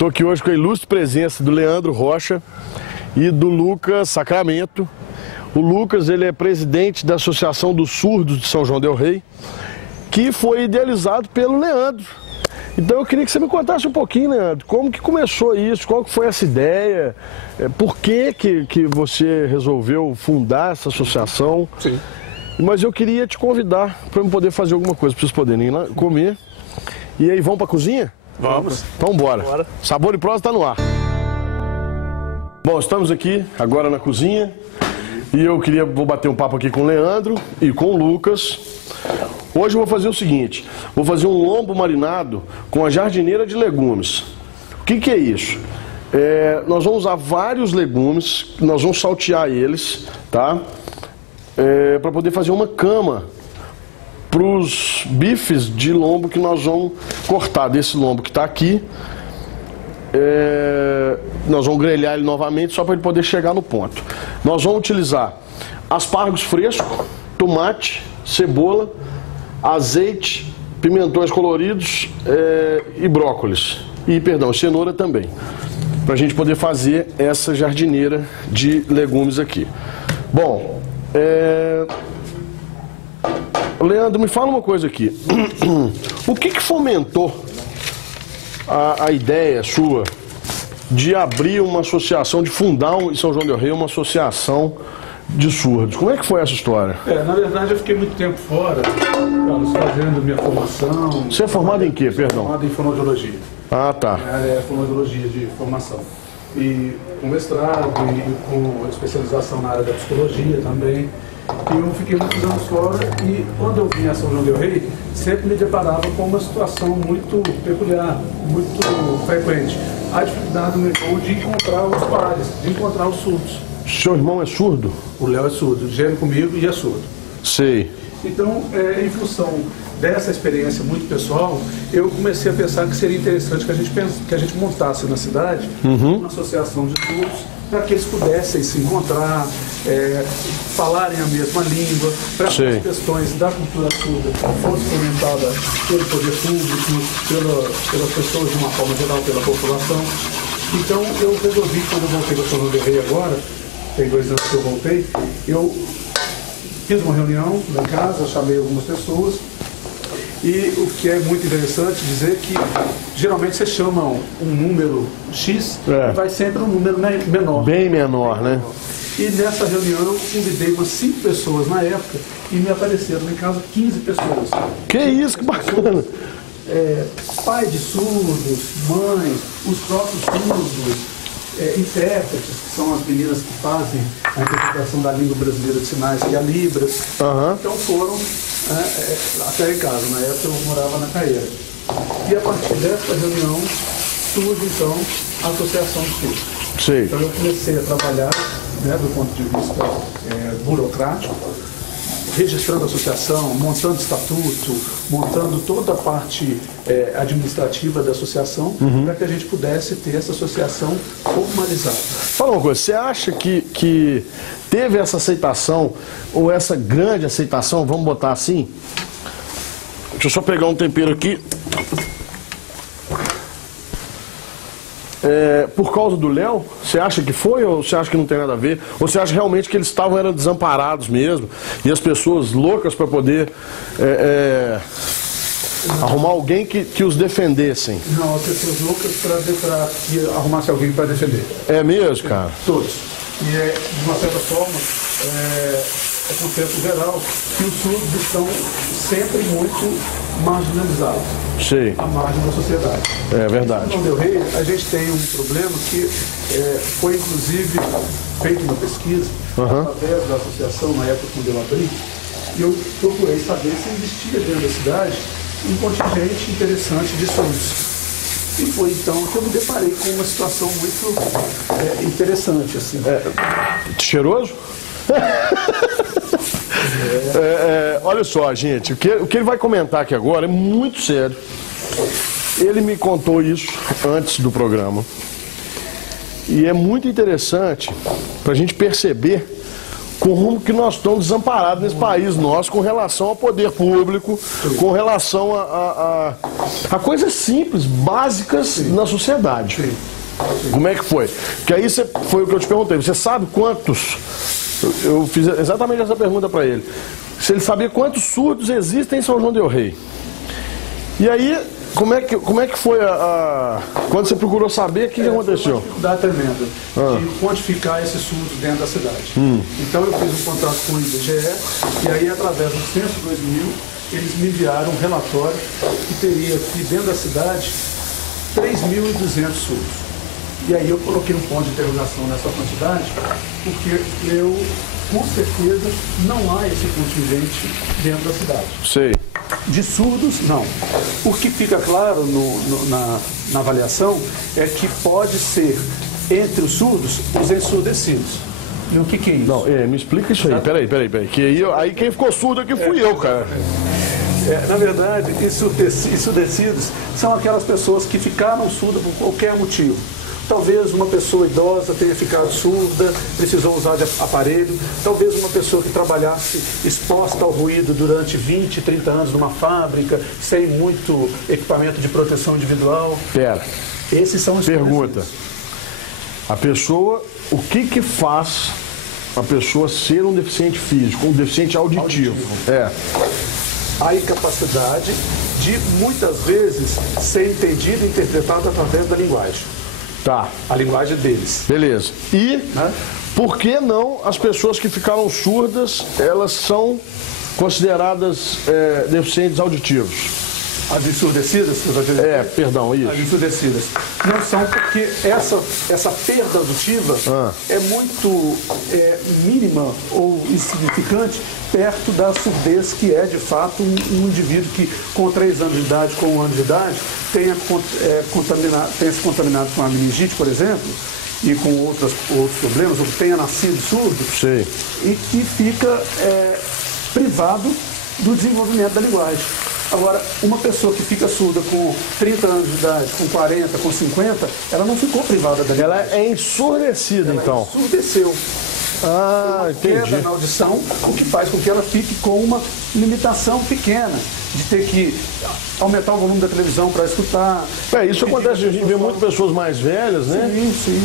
Estou aqui hoje com a ilustre presença do Leandro Rocha e do Lucas Sacramento. O Lucas, ele é presidente da Associação dos Surdos de São João del Rei, que foi idealizado pelo Leandro. Então eu queria que você me contasse um pouquinho, Leandro, como que começou isso, qual que foi essa ideia, por que você resolveu fundar essa associação. Sim. Mas eu queria te convidar para eu poder fazer alguma coisa, para vocês poderem ir lá comer. E aí, vamos para a cozinha? Vamos. Então bora. Bora. Sabor e Prosa está no ar. Bom, estamos aqui agora na cozinha e vou bater um papo aqui com o Leandro e com o Lucas. Hoje eu vou fazer o seguinte, vou fazer um lombo marinado com a jardineira de legumes. O que é isso? Nós vamos usar vários legumes, nós vamos saltear eles, tá? Para poder fazer uma cama para os bifes de lombo que nós vamos cortar desse lombo que está aqui. Nós vamos grelhar ele novamente só para ele poder chegar no ponto. Nós vamos utilizar aspargos frescos, tomate, cebola, azeite, pimentões coloridos e brócolis. E, cenoura também. Para a gente poder fazer essa jardineira de legumes aqui. Bom, Leandro, me fala uma coisa aqui. O que fomentou a ideia sua de abrir uma associação, de fundar em São João del Rei uma associação de surdos? Como é que foi essa história? Na verdade eu fiquei muito tempo fora, Carlos, fazendo minha formação. Você é formado em quê, perdão? Formado em fonoaudiologia. Ah, tá. Minha área é fonoaudiologia de formação. E com mestrado e com especialização na área da psicologia também. E eu fiquei muitos anos fora e quando eu vim a São João del Rei, sempre me deparava com uma situação muito peculiar, muito frequente. A dificuldade do meu irmão de encontrar os pares, de encontrar os surdos. Seu irmão é surdo? O Léo é surdo, geme comigo e é surdo. Sei. Então, em função dessa experiência muito pessoal, eu comecei a pensar que seria interessante que a gente montasse na cidade uma associação de surdos para que eles pudessem se encontrar, falarem a mesma língua, para que as questões da cultura surda fossem fomentadas pelo poder público, pelas pessoas de uma forma geral, pela população. Então, eu resolvi, quando eu voltei para São João del Rei agora, tem 2 anos que eu voltei, eu fiz uma reunião lá em casa, chamei algumas pessoas e o que é muito interessante dizer que geralmente você chama um número X e vai sempre um número menor. Bem menor, né? E nessa reunião eu convidei umas 5 pessoas na época e me apareceram lá em casa 15 pessoas. Que isso, que bacana! Pai de surdos, mães, os próprios surdos, intérpretes, que são as meninas que fazem a interpretação da língua brasileira de sinais, que é a Libras. Então foram até em casa, na época eu morava na Caeira. E a partir dessa reunião surge então a Associação de Surdos. Sim. Então eu comecei a trabalhar, do ponto de vista burocrático, registrando a associação, montando estatuto, montando toda a parte administrativa da associação, para que a gente pudesse ter essa associação formalizada. Fala uma coisa, você acha que teve essa aceitação, ou essa grande aceitação, vamos botar assim? Deixa eu só pegar um tempero aqui. Por causa do Léo, você acha que foi ou você acha que não tem nada a ver? Ou você acha realmente que eles eram desamparados mesmo e as pessoas loucas para poder arrumar alguém que os defendessem? Não, as pessoas loucas para que arrumasse alguém para defender. É mesmo, cara? Todos. E de uma certa forma, é conceito geral que os surdos estão sempre muito marginalizados. Sim. À margem da sociedade. É verdade. No São João del Rei, a gente tem um problema que foi inclusive feita uma pesquisa através da associação, na época quando eu abri, e eu procurei saber se existia dentro da cidade um contingente interessante de surdos. E foi então que eu me deparei com uma situação muito interessante. Assim. Cheiroso? Olha só, gente, o que ele vai comentar aqui agora é muito sério. Ele me contou isso antes do programa. E é muito interessante para a gente perceber como que nós estamos desamparados nesse país nosso com relação ao poder público, com relação a coisas simples, básicas na sociedade. Como é que foi? Porque aí foi o que eu te perguntei. Você sabe quantos... Eu fiz exatamente essa pergunta para ele. Se ele sabia quantos surdos existem em São João del Rei. E aí, como é que foi quando você procurou saber, o que aconteceu? Uma dificuldade tremenda de quantificar esses surdos dentro da cidade. Então eu fiz um contrato com o IBGE e aí, através do Censo 2000, eles me enviaram um relatório que teria aqui dentro da cidade 3.200 surdos. E aí eu coloquei um ponto de interrogação nessa quantidade, porque com certeza, não há esse contingente dentro da cidade. Sei. De surdos, não. O que fica claro na avaliação é que pode ser, entre os surdos, os ensurdecidos. E o que é isso? Não, me explica isso aí. Peraí. Que aí quem ficou surdo aqui fui eu, cara. Na verdade, ensurdecidos são aquelas pessoas que ficaram surdas por qualquer motivo. Talvez uma pessoa idosa tenha ficado surda, precisou usar de aparelho. Talvez uma pessoa que trabalhasse exposta ao ruído durante 20, 30 anos numa fábrica, sem muito equipamento de proteção individual. Pera. Esses são os pergunta. A pessoa, o que faz a pessoa ser um deficiente físico, um deficiente auditivo? A incapacidade de, muitas vezes, ser entendido e interpretado através da linguagem. Tá. A linguagem deles. Beleza. E por que não as pessoas que ficaram surdas, elas são consideradas deficientes auditivos? As ensurdecidas? Perdão, isso. As ensurdecidas. Não são porque essa perda auditiva é muito mínima ou insignificante perto da surdez que é, de fato, um indivíduo que com 3 anos de idade, com 1 ano de idade, tenha se contaminado com a meningite, por exemplo, e com outros problemas, ou tenha nascido surdo. Sei. E que fica privado do desenvolvimento da linguagem. Agora, uma pessoa que fica surda com 30 anos de idade, com 40, com 50, ela não ficou privada da linguagem. Ela é ensurdecida, então. Ela ensurdeceu. Entendi. Queda na audição, o que faz com que ela fique com uma limitação pequena, de ter que aumentar o volume da televisão para escutar. Isso acontece, a gente vê muitas pessoas mais velhas, né? Sim.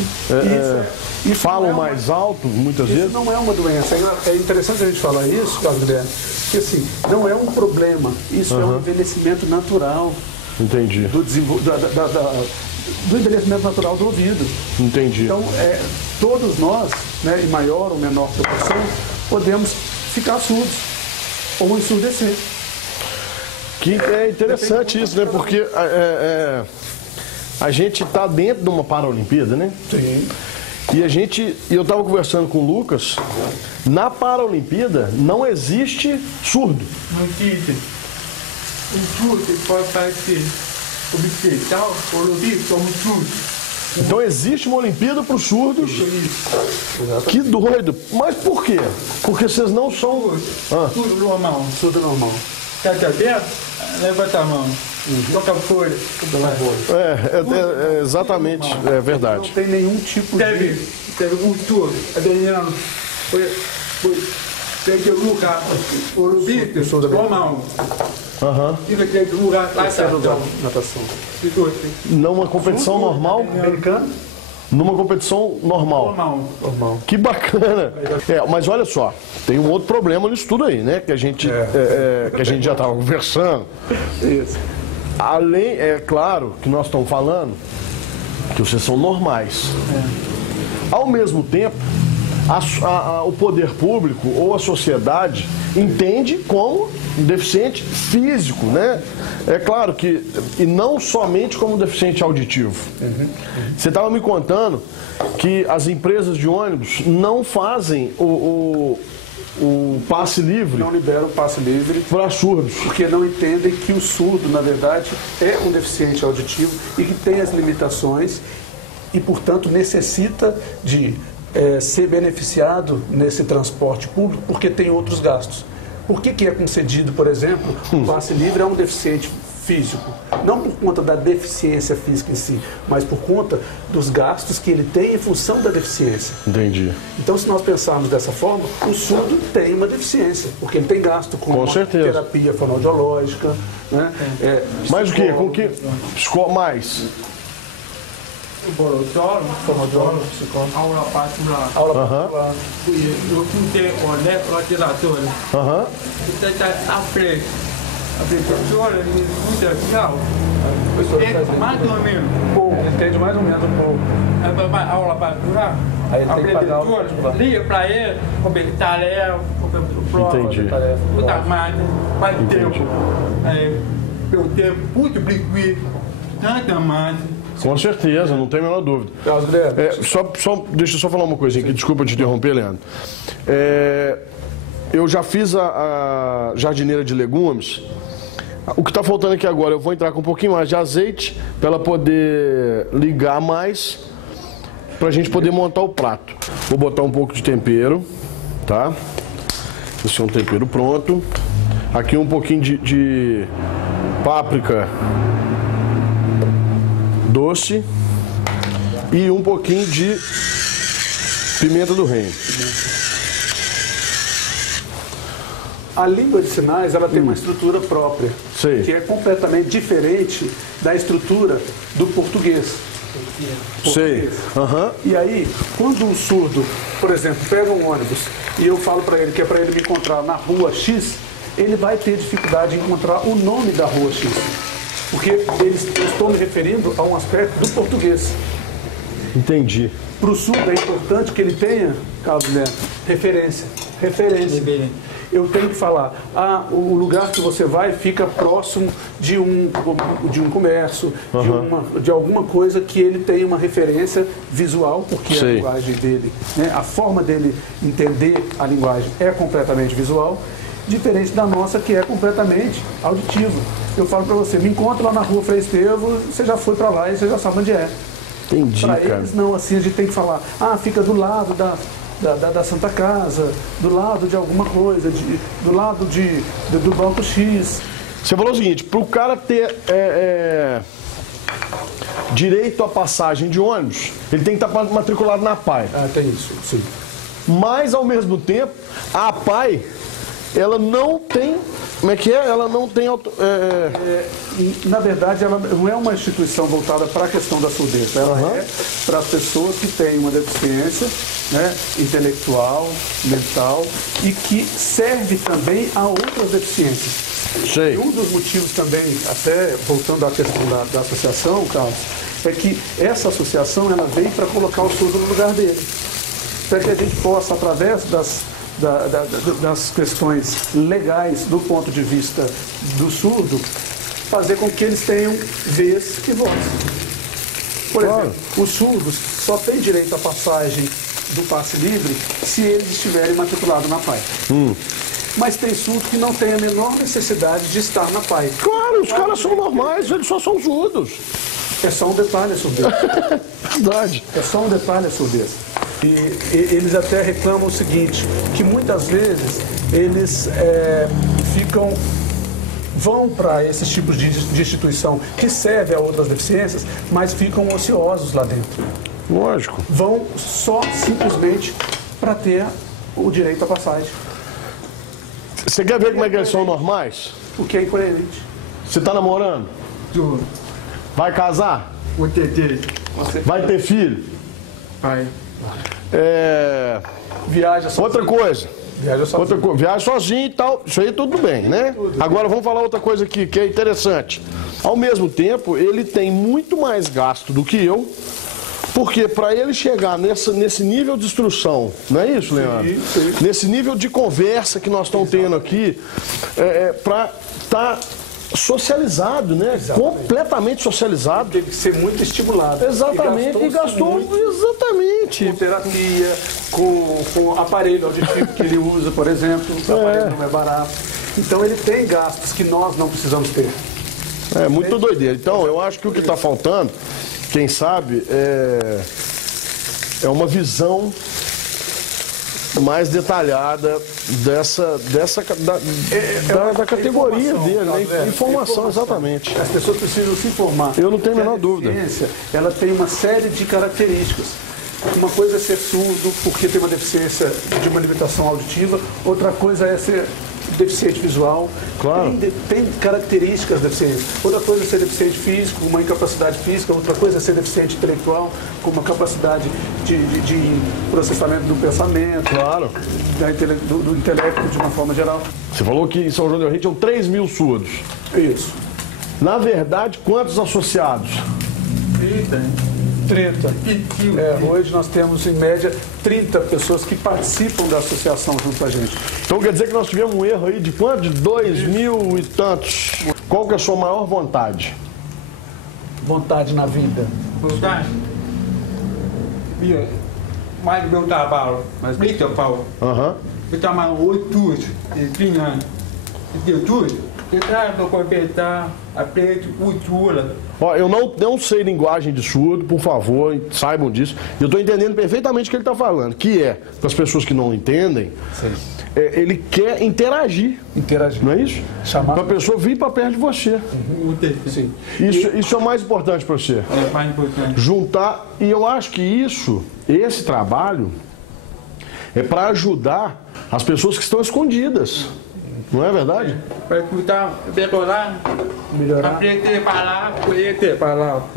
Isso falam mais alto, muitas vezes. Isso não é uma doença. É interessante a gente falar isso, Carlos Guilherme, porque assim, não é um problema, isso é um envelhecimento natural. Entendi. Do envelhecimento natural do ouvido. Entendi. Então, todos nós, né, em maior ou menor proporção, podemos ficar surdos ou ensurdecer. Que é interessante isso, né? Porque a gente está dentro de uma Paralimpíada, né? Sim. E eu estava conversando com o Lucas, na Paralimpíada não existe surdo. Não existe. O surdo pode parecer hospital ou ouvir como surdo. Então existe uma Olimpíada para os surdos. Que doido. Mas por quê? Porque vocês não são... Surdo normal. Surdo normal. Tá aberto? Levanta a mão. Toca a folha. Exatamente. É verdade. Não tem nenhum tipo Teve um surdo. Adriano. Teve um lugar. O Rubito. Normal. E vai ter um lugar lá. Natação. Numa competição normal? Americano? Numa competição normal. Normal. Que bacana. Mas olha só, tem um outro problema nisso tudo aí, né? Que a gente já estava conversando. Isso. Além, é claro que nós estamos falando que vocês são normais. Ao mesmo tempo, o poder público ou a sociedade entende como deficiente físico, né? É claro que, e não somente como deficiente auditivo. Você estava me contando que as empresas de ônibus não fazem o passe livre. Não liberam o passe livre para surdos. Porque não entendem que o surdo, na verdade, é um deficiente auditivo e que tem as limitações e, portanto, necessita de ser beneficiado nesse transporte público porque tem outros gastos. Por que é concedido, por exemplo, o passe livre a um deficiente físico. Não por conta da deficiência física em si, mas por conta dos gastos que ele tem em função da deficiência. Entendi. Então, se nós pensarmos dessa forma, o surdo tem uma deficiência, porque ele tem gasto com uma certeza. terapia fonoaudiológica, né? Mais o quê? Com que? Mais? Fonoaudiólogo, psicólogo. Aula particular. Aula particular. Eu fui olhar para a literatura. Aham. Você está à frente. A professora, ele cuida final. Mais ou menos. Ele entende mais ou menos um pouco. A aula particular. Aí ele A tem que pagar aula professora particular. liga para ele, como ele tarefa, prova, Entendi. o da máquina, mais tempo. Eu tenho muito brinco, tanta máquina. Com certeza, não tem a menor dúvida. Carlos Guilherme. Deixa eu só falar uma coisinha aqui, desculpa te interromper, Leandro. Eu já fiz a jardineira de legumes. O que está faltando aqui agora, eu vou entrar com um pouquinho mais de azeite para ela poder ligar mais, para a gente poder montar o prato. Vou botar um pouco de tempero, tá? Esse é um tempero pronto. Aqui um pouquinho de páprica doce e um pouquinho de pimenta do reino. A língua de sinais, ela tem uma estrutura própria, Sei. que é completamente diferente da estrutura do português. Sei. Aham. E aí, quando um surdo, por exemplo, pega um ônibus e eu falo para ele que é para ele me encontrar na rua X, ele vai ter dificuldade em encontrar o nome da rua X. Porque eu estou me referindo a um aspecto do português. Entendi. Para o surdo é importante que ele tenha, Carlos Guilherme, referência. Eu tenho que falar, o lugar que você vai fica próximo de um comércio, de alguma coisa que ele tenha uma referência visual, porque a linguagem dele, né, a forma dele entender a linguagem é completamente visual, diferente da nossa que é completamente auditivo. Eu falo para você, me encontra lá na rua Frei Estevão, você já foi para lá e você já sabe onde é. Entendi, Para cara. eles não, assim a gente tem que falar, fica do lado da Santa Casa, do lado de alguma coisa, do lado do Banco X. Você falou o seguinte, para o cara ter direito à passagem de ônibus, ele tem que estar matriculado na APAE. Tem isso, sim. Mas, ao mesmo tempo, a APAE, ela não tem... Como é que é? Ela não tem... Na verdade, ela não é uma instituição voltada para a questão da surdez. Ela é para as pessoas que têm uma deficiência, né, intelectual, mental, e que serve também a outras deficiências. Sei. E um dos motivos também, até voltando à questão da associação, Carlos, é que essa associação ela veio para colocar o surdo no lugar dele. Para que a gente possa, através das questões legais do ponto de vista do surdo, fazer com que eles tenham vez e voz. Por exemplo, os surdos só têm direito à passagem do passe livre se eles estiverem matriculados na PAI. Mas tem surdos que não têm a menor necessidade de estar na PAI. Claro, os caras são normais, eles só são surdos. É só um detalhe a surdez. Verdade. É só um detalhe a surdez. E eles até reclamam o seguinte, que muitas vezes eles vão para esses tipos de instituição que serve a outras deficiências, mas ficam ociosos lá dentro. Lógico. Vão só simplesmente para ter o direito à passagem. Você quer ver como é que eles são normais? O que é incoerente. Você está namorando? Tudo. Vai casar? O TT. Vai ter filho? Pai. Viaja sozinho. Outra coisa. Viaja sozinho. Viaja sozinho e tal. Isso aí tudo bem, né? Agora vamos falar outra coisa aqui que é interessante. Ao mesmo tempo, ele tem muito mais gasto do que eu, porque para ele chegar nesse nível de instrução, não é isso, Leandro? Sim. Nesse nível de conversa que nós estamos tendo aqui, para estar socializado, né? Exatamente. Completamente socializado. Teve que ser muito estimulado. Exatamente, e gastou muito exatamente. com terapia, com aparelho auditivo que ele usa, por exemplo. O aparelho não é barato. Então ele tem gastos que nós não precisamos ter. É muito doideira. Então, eu acho que o que está faltando, quem sabe, é uma visão mais detalhada da categoria dele, né? Informação, exatamente. As pessoas precisam se informar. Eu não tenho a menor dúvida. Ela tem uma série de características. Uma coisa é ser surdo porque tem uma deficiência de uma limitação auditiva, outra coisa é ser deficiente visual, claro. Tem características deficientes. Outra coisa é ser deficiente físico, uma incapacidade física, outra coisa é ser deficiente intelectual, com uma capacidade de processamento do pensamento, claro. Do intelecto de uma forma geral. Você falou que em São João del Rei tinham 3 mil surdos. Isso. Na verdade, quantos associados? 30. Hoje nós temos, em média, 30 pessoas que participam da associação junto com a gente. Então quer dizer que nós tivemos um erro aí de quanto? De 2 mil e tantos. Qual que é a sua maior vontade? Vontade na vida. Vontade? Mais meu trabalho, mas bem São Paulo. Eu trabalho 8 turnos, 30 anos. Eu tudo. Tentar completar, aprende cultura. Ó, eu não sei linguagem de surdo, por favor, saibam disso. Eu estou entendendo perfeitamente o que ele está falando, que é, para as pessoas que não entendem, ele quer interagir. Não é isso? Para a pessoa vir para perto de você. Sim. Isso é o mais importante para você. É mais importante. Juntar, e eu acho que esse trabalho, é para ajudar as pessoas que estão escondidas. Não é verdade? Para escutar, melhorar, aprender a falar, conhecer falar.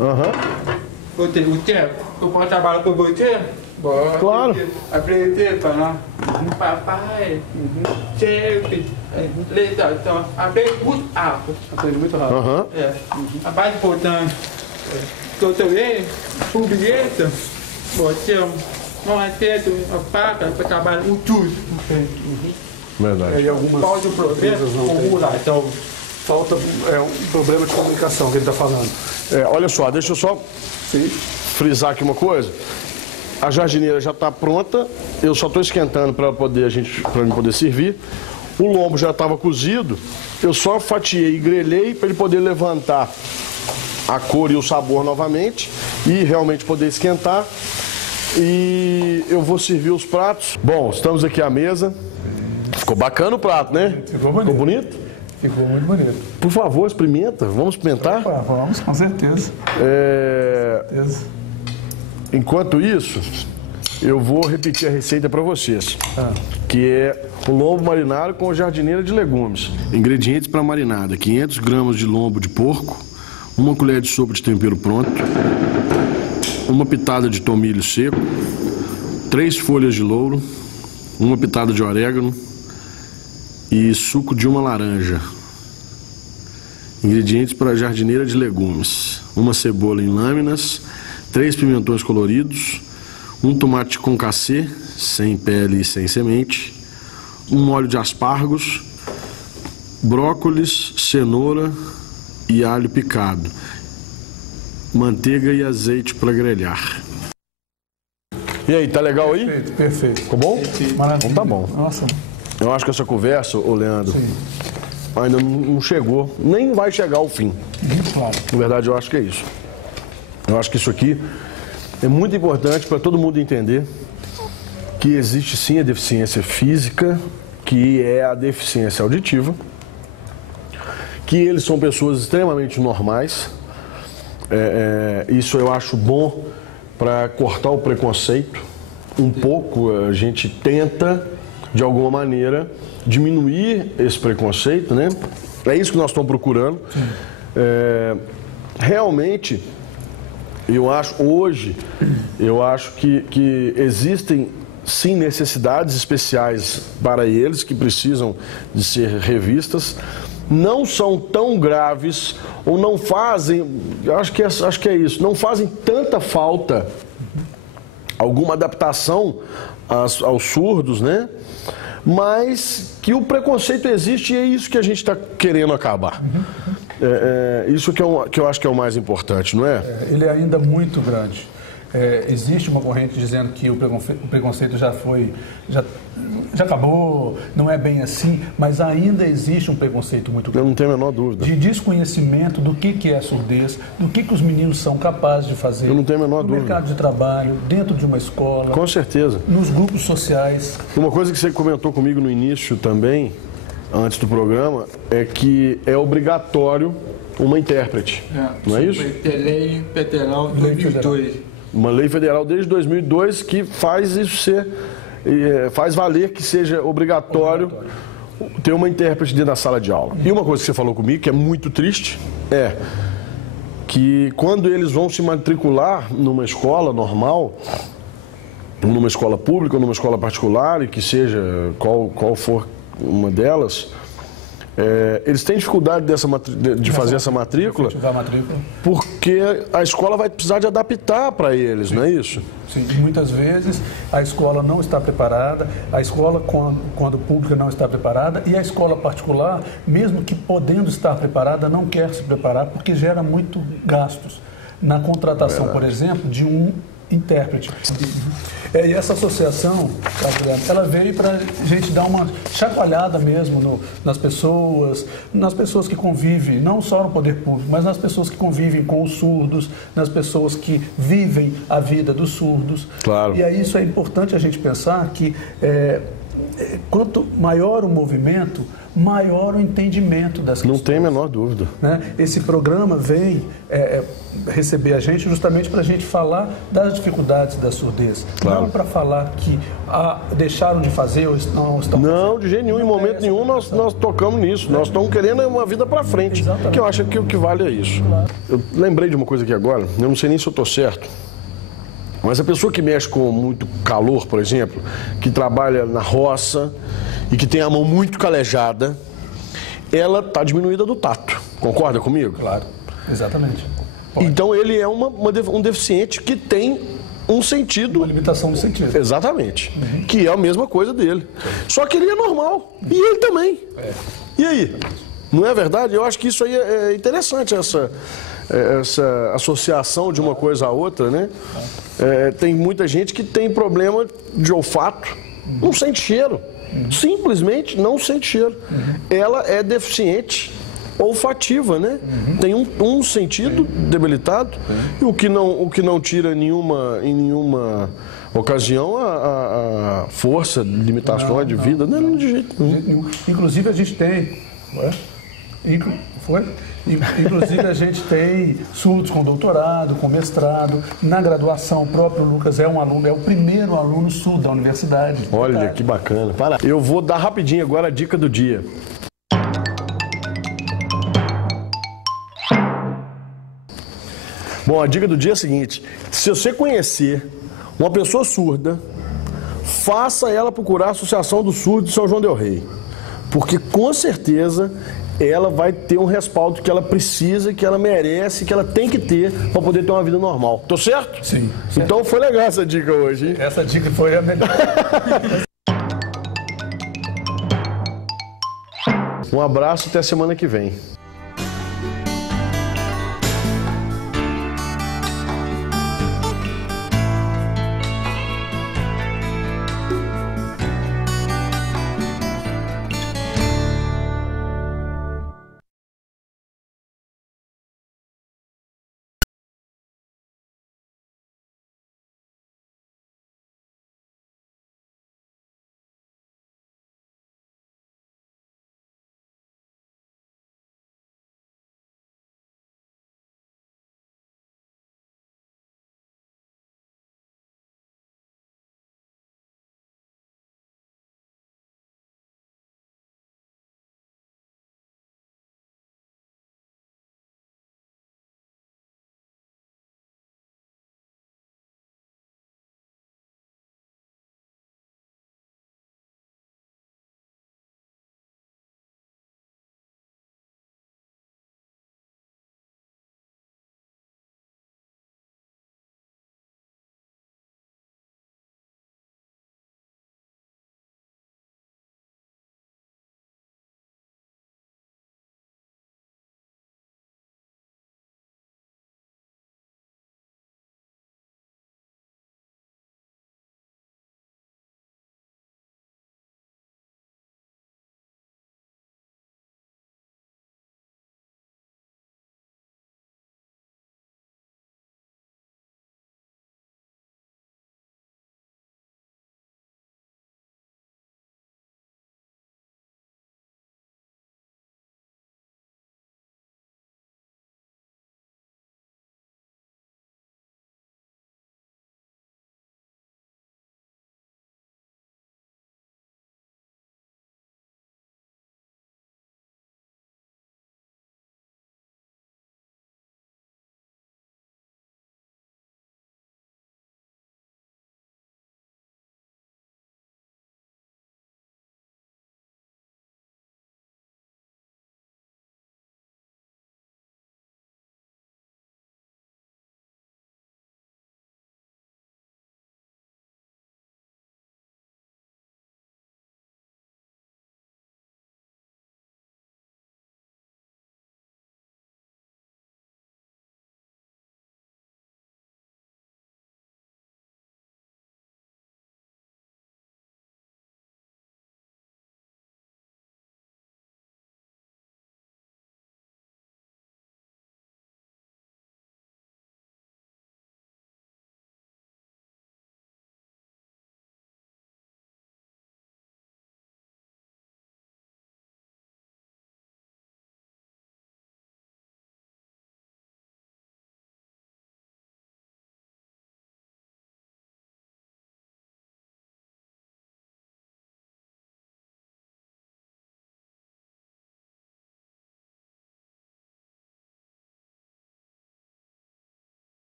O tempo, eu posso trabalhar com você? Claro. Aprender a falar. Papai, chefe, legislação, aprende muito rápido. Aprende muito rápido. A mais importante, que eu também, publiqueta, você não atende a faca para trabalhar com tudo. Verdade. E algumas falta então falta um problema de comunicação que ele está falando. Olha só, deixa eu só frisar aqui uma coisa. A jardineira já está pronta, eu só estou esquentando para mim poder servir. O lombo já estava cozido, eu só fatiei e grelhei para ele poder levantar a cor e o sabor novamente e realmente poder esquentar. E eu vou servir os pratos. Bom, estamos aqui à mesa. Ficou bacana o prato, né? Ficou bonito. Ficou bonito? Ficou muito bonito. Por favor, experimenta. Vamos experimentar? Opa, vamos, com certeza. Enquanto isso, eu vou repetir a receita para vocês. Que é o lombo marinado com jardineira de legumes. Ingredientes para marinada: 500 gramas de lombo de porco, 1 colher de sopa de tempero pronto, 1 pitada de tomilho seco, 3 folhas de louro, 1 pitada de orégano e suco de uma laranja. Ingredientes para jardineira de legumes: 1 cebola em lâminas, 3 pimentões coloridos, 1 tomate concassê, sem pele e sem semente, 1 molho de aspargos, brócolis, cenoura e alho picado, manteiga e azeite para grelhar. E aí, tá legal aí? Perfeito, perfeito. Ficou bom? Maravilha. Então tá bom. Nossa. Eu acho que essa conversa, ô Leandro, ainda não chegou, nem vai chegar ao fim. Claro. Na verdade, eu acho que é isso. Eu acho que isso aqui é muito importante para todo mundo entender que existe sim a deficiência física, que é a deficiência auditiva, que eles são pessoas extremamente normais. Isso eu acho bom para cortar o preconceito. Um pouco a gente tenta, de alguma maneira, diminuir esse preconceito, né? É isso que nós estamos procurando. Realmente, eu acho que existem sim necessidades especiais para eles que precisam de ser revistas. Não são tão graves ou não fazem, acho que é isso, não fazem tanta falta alguma adaptação aos surdos, né? Mas que o preconceito existe e é isso que a gente está querendo acabar. Isso que eu acho que é o mais importante, não é? Ele é ainda muito grande. existe uma corrente dizendo que o preconceito já acabou, não é bem assim, mas ainda existe um preconceito muito grande. Eu não tenho a menor dúvida. De desconhecimento do que é surdez, do que os meninos são capazes de fazer. Eu não tenho a menor no dúvida. mercado de trabalho, dentro de uma escola. Com certeza. Nos grupos sociais. Uma coisa que você comentou comigo no início também, antes do programa, é que é obrigatório uma intérprete. Não é isso? Lei Federal 2002. Uma lei federal desde 2002 que faz isso ser, faz valer que seja obrigatório ter uma intérprete dentro da sala de aula. E uma coisa que você falou comigo, que é muito triste, é que quando eles vão se matricular numa escola normal, numa escola pública ou numa escola particular, e que seja qual for uma delas, eles têm dificuldade de fazer essa matrícula, porque a escola vai precisar de adaptar para eles, não é isso? Sim, muitas vezes a escola não está preparada, a escola quando pública não está preparada, e a escola particular, mesmo que podendo estar preparada, não quer se preparar porque gera muito gastos na contratação, por exemplo, de um intérprete. E essa associação, ela veio para a gente dar uma chacoalhada mesmo nas pessoas que convivem, não só no poder público, mas nas pessoas que convivem com os surdos, nas pessoas que vivem a vida dos surdos. Claro. E aí isso é importante a gente pensar que quanto maior o movimento, maior o entendimento das questões. Não tem a menor dúvida. Né? Esse programa vem receber a gente justamente para a gente falar das dificuldades da surdez. Claro. Não para falar que deixaram de fazer ou não estão Não, fazendo. de jeito nenhum, em momento nenhum nós tocamos nisso. Nós estamos querendo uma vida para frente. Exatamente. Que eu acho que o que vale é isso. Claro. Eu lembrei de uma coisa aqui agora, eu não sei nem se eu estou certo, mas a pessoa que mexe com muito calor, por exemplo, que trabalha na roça e que tem a mão muito calejada, ela está diminuída do tato. Concorda comigo? Claro, exatamente. Pode. Então ele é um deficiente que tem um sentido... Uma limitação de sentido. Exatamente. Que é a mesma coisa dele. Só que ele é normal. E ele também. E aí? Não é verdade? Eu acho que isso aí é interessante, essa associação de uma coisa à outra, né? Tem muita gente que tem problema de olfato, não sente cheiro. Simplesmente não sente cheiro. Ela é deficiente olfativa, né? Tem um sentido debilitado, e o que não tira em nenhuma ocasião a força, limitações de vida, não, de jeito nenhum. Inclusive a gente tem... Inclusive a gente tem surdos com doutorado, com mestrado. Na graduação, o próprio Lucas é um aluno, é o primeiro aluno surdo da universidade. Olha que bacana. Eu vou dar rapidinho agora a dica do dia. Bom, a dica do dia é a seguinte: se você conhecer uma pessoa surda, faça ela procurar a Associação dos Surdos de São João del Rei, porque com certeza ela vai ter um respaldo que ela precisa, que ela merece, que ela tem que ter para poder ter uma vida normal. Tô certo? Sim. Então foi legal essa dica hoje, hein? Essa dica foi a melhor. Um abraço, até a semana que vem.